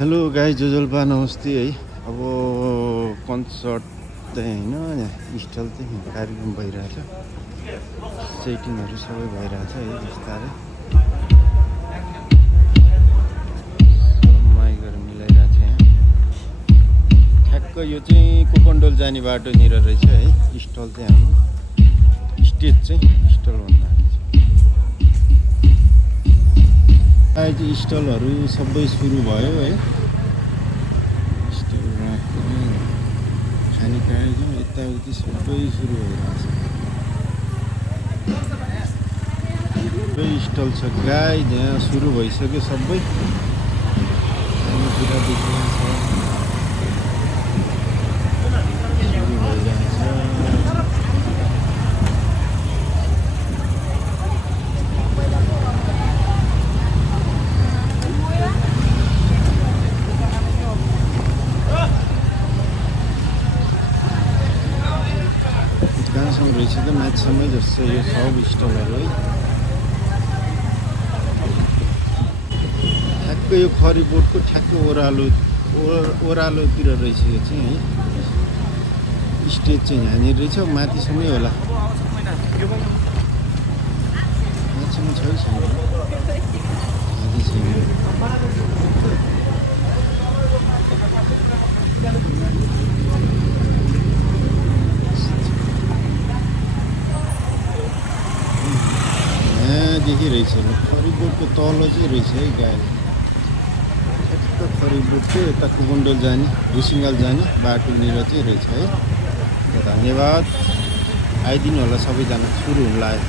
Hello guys जोजोल्पा नमस्ते है। अब कन्सर्ट चाहिँ होइन यहाँ स्थल चाहिँ कार्यक्रम भइरहेछ, सेटिङहरू सबै भइरहेछ है। बिस्तारै माइकहरू मिलाइरहेछ यहाँ। ठ्याक्क यो चाहिँ कुपनडोल जाने बाटोनिर रहेछ है। स्थल चाहिँ हाम्रो स्टेज चाहिँ स्थल भन्दा अहिले स्टलहरू सबै सुरु भयो है। स्टलमा खाने कार्यक्रम यताउति सबै सुरु भइरहेछ। सबै स्टल छ गाई, यहाँ सुरु भइसक्यो सबै खानेकुरादेखि छ सुरु भइरहेछ। कहाँसम्म रहेछ त म्याचसम्मै जस्तो यो सब स्टलहरू है। ठ्याक्क यो खरिबोटको ठ्याक्क ओह्रालोतिर रहेछ यो चाहिँ है। स्टेज चाहिँ यहाँनिर रहेछ, माथिसम्मै होला। माथिसम्म छ कि छैन माथि छैन। देखिरहेछ खरिबोटको तल चाहिँ रहेछ है गाई। ठ्याक्क खरिबोट चाहिँ यता कुपनडोल जाने ढुसिङ्गाल जाने बाटोनिर चाहिँ रहेछ है। धन्यवाद, आइदिनु होला सबैजना। सुरु हुन लाग्यो।